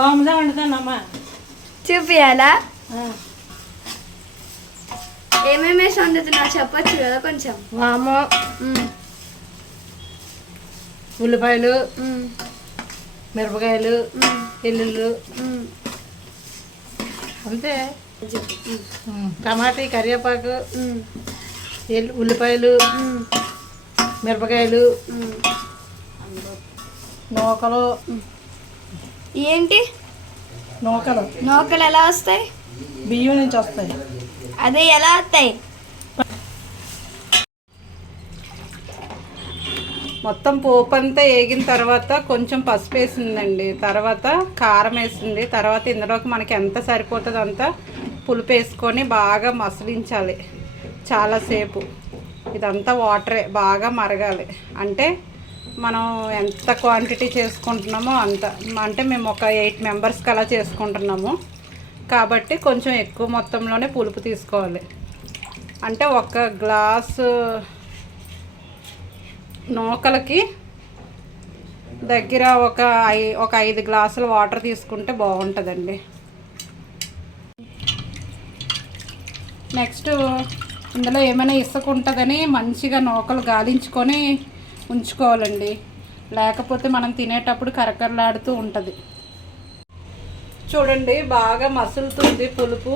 వండుతానమ్మా చూపియాలా? ఏమేమి వేసి వండుతున్నావు? చెప్పొచ్చు కదా కొంచెం. వాము. మ్మ్. ఉల్లిపాయలు. మిరపకాయలు. ఎల్లుళ్ళు. అంతే. టమాటీ కరివేపాకు. ఉల్లిపాయలు. మిరపకాయలు. నూకలు. ఏంటి? నూకలు. నూకలు ఎలా వస్తాయి? బియ్యం నుంచి వస్తాయి. అదే ఎలా వస్తాయి? మొత్తం పోపు అంతా వేగిన తర్వాత కొంచెం పసుపు వేసిందండి. తర్వాత కారం వేసింది. తర్వాత ఇందులోకి మనకి ఎంత సరిపోతుందో అంత పులుపు వేసుకొని బాగా మసలించాలి. చాలాసేపు ఇదంతా వాటరే. బాగా మరగాలి. అంటే మనం ఎంత క్వాంటిటీ చేసుకుంటున్నామో అంత. అంటే మేము ఒక ఎయిట్ మెంబర్స్కి అలా చేసుకుంటున్నాము. కాబట్టి కొంచెం ఎక్కువ మొత్తంలోనే పులుపు తీసుకోవాలి. అంటే ఒక గ్లాసు నూకలకి దగ్గర ఒక ఐ ఒక ఐదు గ్లాసుల వాటర్ తీసుకుంటే బాగుంటుందండి. నెక్స్ట్ ఇందులో ఏమైనా ఇసుక ఉంటుందని మంచిగా నూకలు గాలించుకొని ఉంచుకోవాలండి. లేకపోతే మనం తినేటప్పుడు కరకరలాడుతూ ఉంటుంది. చూడండి బాగా మసులుతుంది పులుపు.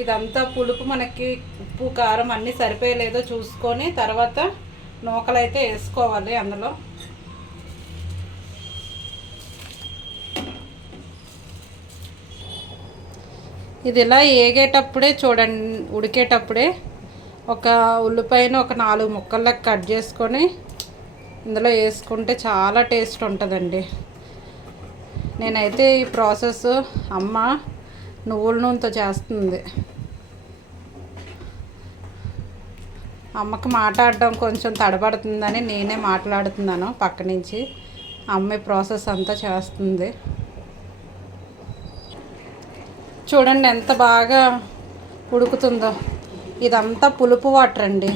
ఇదంతా పులుపు మనకి ఉప్పు కారం అన్నీ సరిపోయలేదో చూసుకొని తర్వాత నూకలు అయితే వేసుకోవాలి అందులో. ఇది ఇలా ఏగేటప్పుడే చూడండి ఉడికేటప్పుడే ఒక ఉల్లిపాయను ఒక నాలుగు ముక్కలకు కట్ చేసుకొని ఇందులో వేసుకుంటే చాలా టేస్ట్ ఉంటుందండి. నేనైతే ఈ ప్రాసెస్ అమ్మ నువ్వుల నూనెతో చేస్తుంది. అమ్మకి మాట్లాడడం కొంచెం తడబడుతుందని నేనే మాట్లాడుతున్నాను పక్క నుంచి అమ్మ ప్రాసెస్ అంతా చేస్తుంది. చూడండి ఎంత బాగా ఉడుకుతుందో. ఇదంతా పులుపు వాటర్ అండి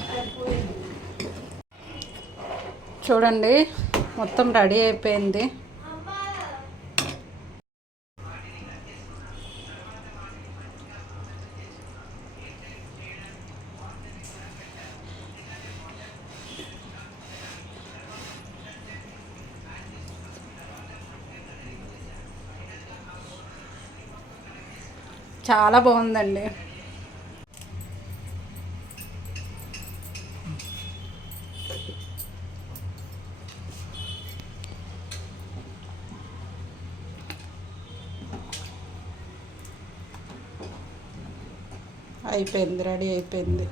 చూడండి మొత్తం రెడీ అయిపోయింది. చాలా బాగుందండి. అయిపోయింది రెడీ అయిపోయింది.